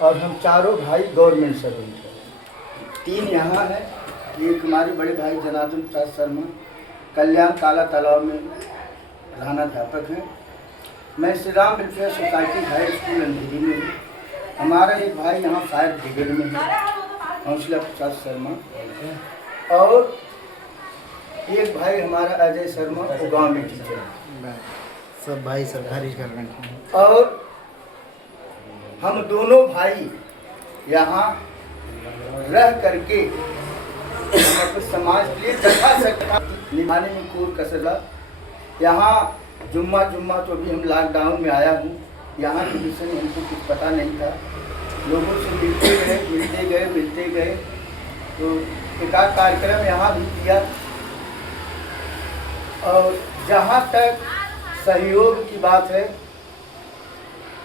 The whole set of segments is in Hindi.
और हम चारों भाई गवर्नमेंट सर्वेंट हैं। 3 यहाँ हैं, एक हमारे बड़े भाई जनार्दन प्रसाद शर्मा कल्याण काला तालाब में प्रधानाध्यापक हैं। मैं Shri Ram welfare society high school Andheri में हूँ। हमारा एक भाई यहाँ फायर ब्रिगेड में है, हौसला प्रसाद शर्मा, और एक भाई हमारा अजय शर्मा वो गाँव में टीचर है। सब भाई सरकारी सर्वेंट। और हम दोनों भाई यहाँ रह करके हम अपने समाज के लिए यथाशक्ति निभाने में कोई कसर। यहाँ जुम्मा तो अभी हम लॉकडाउन में आया हूँ, यहाँ के विषय में हमको कुछ पता नहीं था। लोगों से मिलते गए तो एक आध कार्यक्रम यहाँ भी किया। और जहाँ तक सहयोग की बात है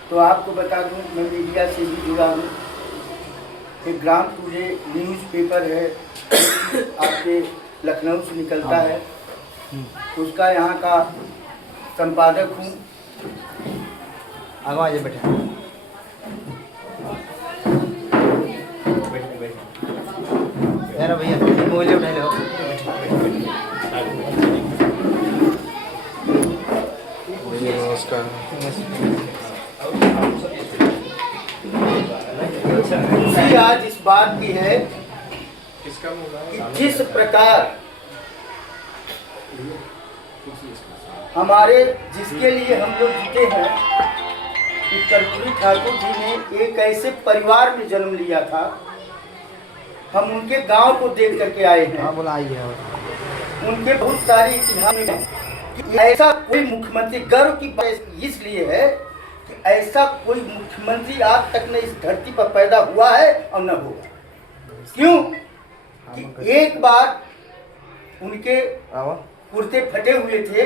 तो आपको बता दूँ, मैं मीडिया से भी जुड़ा हूँ। एक ग्राम टुडे न्यूज़पेपर है, आपके लखनऊ से निकलता है, उसका यहाँ का संपादक हूँ। आगे बैठे यार भैया मोबाइल उठा लो। नमस्कार। खुशी आज इस बात की है कि जिस प्रकार हमारे जिसके लिए हम लोग जीते हैं कि कर्पूरी ठाकुर जी ने एक ऐसे परिवार में जन्म लिया था, हम उनके गांव को देख करके आए हैं। हाँ बोला आइए। उनके बहुत सारे इतिहास में कि ऐसा कोई मुख्यमंत्री, गर्व की बात इसलिए है कि ऐसा कोई मुख्यमंत्री आज तक न इस धरती पर पैदा हुआ है और न होगा। क्यों कि एक बार उनके कुर्ते फटे हुए थे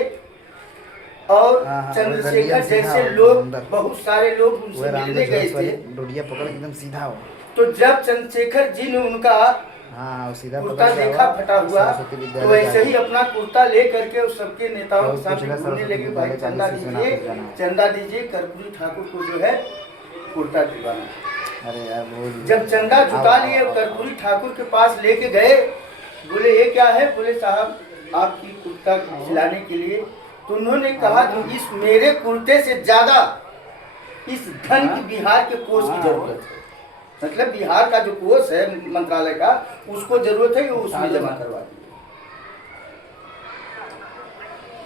और चंद्रशेखर जैसे लोग, बहुत सारे लोग उनसे मिलने गए थे। डोडिया पकड़ एकदम सीधा हो। तो जब चंद्रशेखर जी ने उनका कुर्ता देखा फटा हुआ तो ऐसे ही अपना कुर्ता ले करके उस सबके नेताओं के सामने बोलने लगे, भाई चंदा दीजिए, कर्पूरी ठाकुर को जो है कुर्ता दिलवाना। अरे यार जब चंदा जुटा लिए कर्पूरी ठाकुर के पास लेके गए, बोले ये क्या है? बोले साहब आपकी कुर्ता सिलाने के लिए। तो उन्होंने कहा कि इस मेरे कुर्ते से ज्यादा इस धन की बिहार के कोष की जरूरत है। मतलब बिहार का जो कोष है मंत्रालय का, उसको जरूरत है कि उसमें जमा करवा दिए।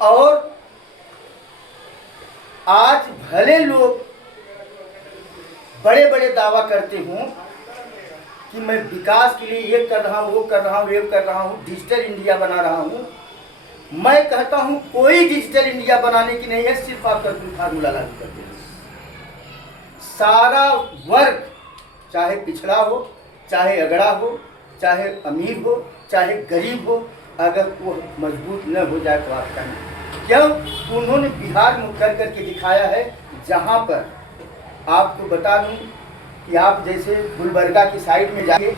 और आज भले लोग बड़े बड़े दावा करते हूं कि मैं विकास के लिए ये कर रहा हूं, वो कर रहा हूं, ये कर रहा हूं, डिजिटल इंडिया बना रहा हूं, मैं कहता हूं कोई डिजिटल इंडिया बनाने की नहीं है, सिर्फ आप कर्पूरी फार्मूला लागू करते हैं। सारा वर्ग, चाहे पिछड़ा हो, चाहे अगड़ा हो, चाहे अमीर हो, चाहे गरीब हो, अगर वो मजबूत न हो जाए तो आपका नहीं। क्यों? उन्होंने बिहार में कर करके दिखाया है, जहाँ पर आपको बता दूं कि आप जैसे गुलबर्गा की साइड में जाइए,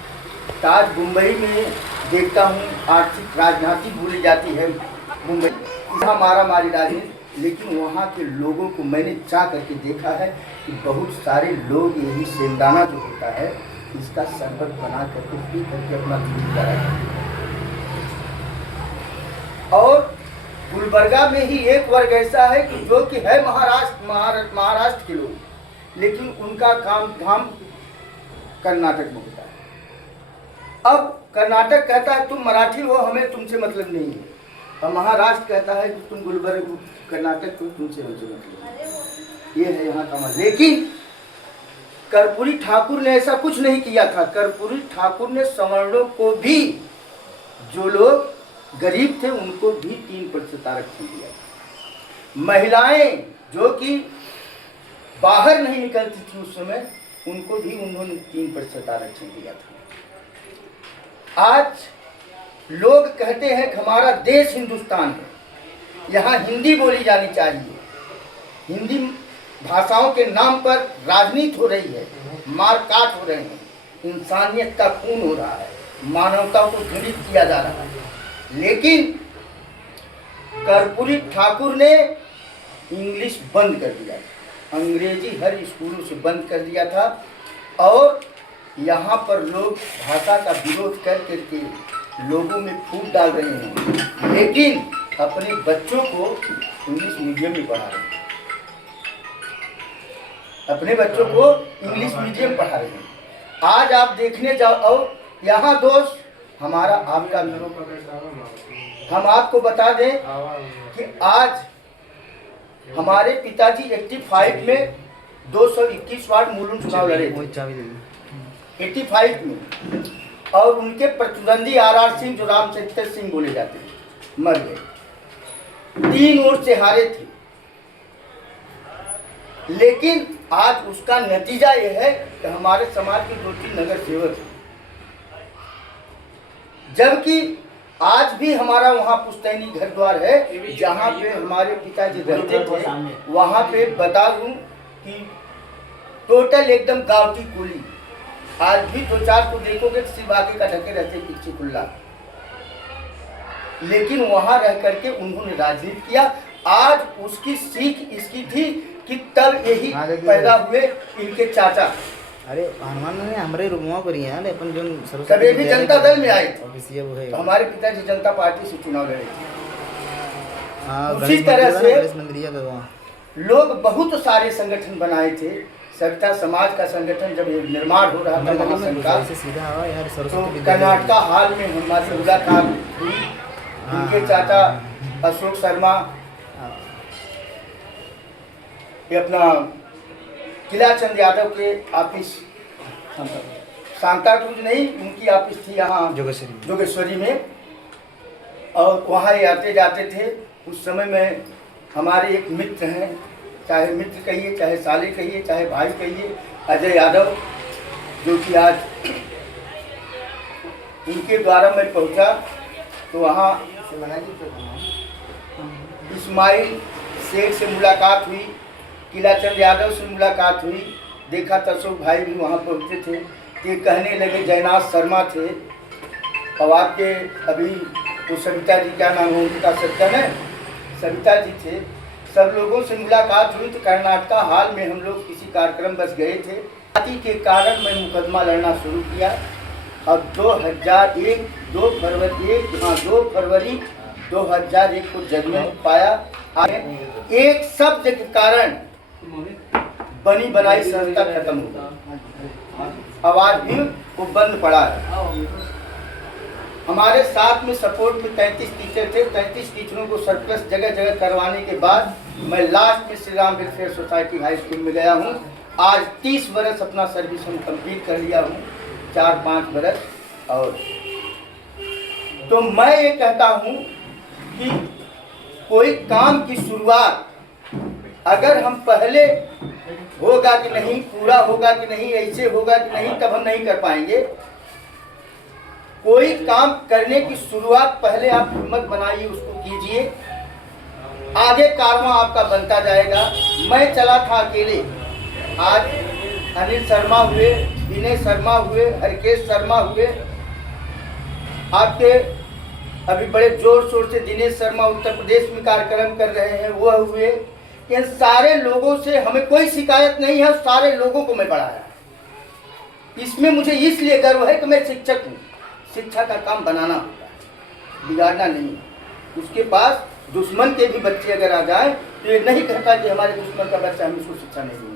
ताज मुंबई में देखता हूँ आर्थिक राजनीति भूली जाती है मुंबई, यहाँ मारा मारी राजनीति, लेकिन वहाँ के लोगों को मैंने जा करके देखा है कि बहुत सारे लोग यही सेंदाना जो होता है इसका शरबत बना करके पी करके अपना जिंदगी गुजारा। और गुलबर्गा में ही एक वर्ग ऐसा है कि जो कि है महाराष्ट्र के लोग, लेकिन उनका काम धाम कर्नाटक में होता है। अब कर्नाटक कहता है तुम मराठी हो, हमें तुमसे मतलब नहीं है, और महाराष्ट्र कहता है कि तुम गुलबर्गा कर्नाटक को तुमसे मतलब। ये है यहाँ का। लेकिन कर्पूरी ठाकुर ने ऐसा कुछ नहीं किया था। कर्पूरी ठाकुर ने सवर्णों को भी, जो लोग गरीब थे उनको भी 3% आरक्षण दिया। महिलाएं जो कि बाहर नहीं निकलती थी उस समय, उनको भी उन्होंने 3% आरक्षण दिया था। आज लोग कहते हैं कि हमारा देश हिंदुस्तान है, यहाँ हिंदी बोली जानी चाहिए। हिंदी भाषाओं के नाम पर राजनीति हो रही है, मारकाट हो रहे हैं, इंसानियत का खून हो रहा है, मानवता को घृणित किया जा रहा है। लेकिन कर्पूरी ठाकुर ने इंग्लिश बंद कर दिया, अंग्रेजी हर स्कूलों से बंद कर दिया था। और यहाँ पर लोग भाषा का विरोध कर करके लोगों में फूट डाल रहे हैं, लेकिन अपने बच्चों को इंग्लिश मीडियम में पढ़ा रहे हैं, अपने बच्चों को इंग्लिश मीडियम पढ़ा रहे हैं। आज आप देखने जाओ और यहाँ दोस्त हमारा आपका, हम आपको बता दें कि आज हमारे पिताजी 85 में 221 वार्ड मूलून चुनाव लड़े थे, 85 में, और उनके प्रतिद्वंदी RR सिंह जो रामचरित्र सिंह बोले जाते हैं मर गए, 3 वोट से हारे थे। लेकिन आज उसका नतीजा यह है कि हमारे समाज के 2-3 नगर सेवक हैं, जबकि आज भी हमारा वहाँ पुश्तैनी घर द्वार है जहाँ पे हमारे पिताजी रहते थे। वहाँ पे बता दूं कि टोटल एकदम गांव की कुली, आज भी 2-4 को देखोगे तो सिर्फ आगे का ढके रहते पीछे खुला, लेकिन वहाँ रह करके उन्होंने राजनीति किया। आज उसकी सीख इसकी थी कि तब यही पैदा हुए इनके चाचा, अरे हनुमान ने हमरे रुकवा पर ही है अपन जो कभी भी जनता दल में आए थे, ऑफिस ये वो है, तो हमारे पिताजी जनता पार्टी से चुनाव लड़े थे। हाँ, उसी तरह से गणेश मंदिर का वहाँ लोग बहुत सारे संगठन बनाए थे। सविता समाज का संगठन जब निर्माण हो रहा था महासंघ का, से सीधा आवा यार तो सरस्वती कर्नाटका हाल में हमारी मुलाकात हुई। उनके चाचा अशोक शर्मा, ये अपना किला चंद यादव के ऑफिस, सांता क्रूज नहीं, उनकी ऑफिस थी यहाँ जोगेश्वरी में, और वहाँ ये आते जाते थे। उस समय में हमारे एक मित्र हैं, चाहे मित्र कहिए, चाहे साले कहिए, चाहे भाई कहिए, अजय यादव, जो कि आज उनके द्वारा मैं पहुंचा तो वहाँ इस्माइल शेख से मुलाकात हुई, किला चंद यादव से मुलाकात हुई, देखा तो अशोक भाई भी वहाँ पहुँचे थे। ये कहने लगे, जयनाथ शर्मा थे, और आपके अभी वो सविता जी, क्या नाम है उनका, सत्तन है, सविता जी थे। सब लोगों से मुलाकात हुई तो कर्नाटका हाल में हम लोग किसी कार्यक्रम बस गए थे। जाति के कारण मैं मुकदमा लड़ना शुरू किया, और 2001 2 फरवरी 2001 को जजमेंट पाया। एक शब्द के कारण बनी बनाई संस्था खत्म हो गई, आवाज भी वो बंद पड़ा है। हमारे साथ में सपोर्ट में 33 टीचर थे। 33 टीचरों को सरप्लस जगह जगह करवाने के बाद मैं लास्ट में Shri Ram welfare society high school में गया हूँ। आज 30 बरस अपना सर्विस हम कंप्लीट कर लिया हूँ, 4-5 बरस। और तो मैं ये कहता हूँ कि कोई काम की शुरुआत अगर हम पहले होगा कि नहीं, पूरा होगा कि नहीं, ऐसे होगा कि नहीं, तब हम नहीं कर पाएंगे। कोई काम करने की शुरुआत पहले आप हिम्मत बनाइए, उसको कीजिए, आगे कारवां आपका बनता जाएगा। मैं चला था अकेले, आज अनिल शर्मा हुए, विनय शर्मा हुए, हरकेश शर्मा हुए, आपके अभी बड़े जोर शोर से दिनेश शर्मा उत्तर प्रदेश में कार्यक्रम कर रहे हैं, वो हुए। इन सारे लोगों से हमें कोई शिकायत नहीं है, सारे लोगों को मैं पढ़ाया। इसमें मुझे इसलिए गर्व है कि मैं शिक्षक हूँ। शिक्षा का काम बनाना होता है, बिगाड़ना नहीं। उसके पास दुश्मन के भी बच्चे अगर आ जाए तो ये नहीं कहता कि हमारे दुश्मन का बच्चा हम इसको शिक्षा नहीं देंगे।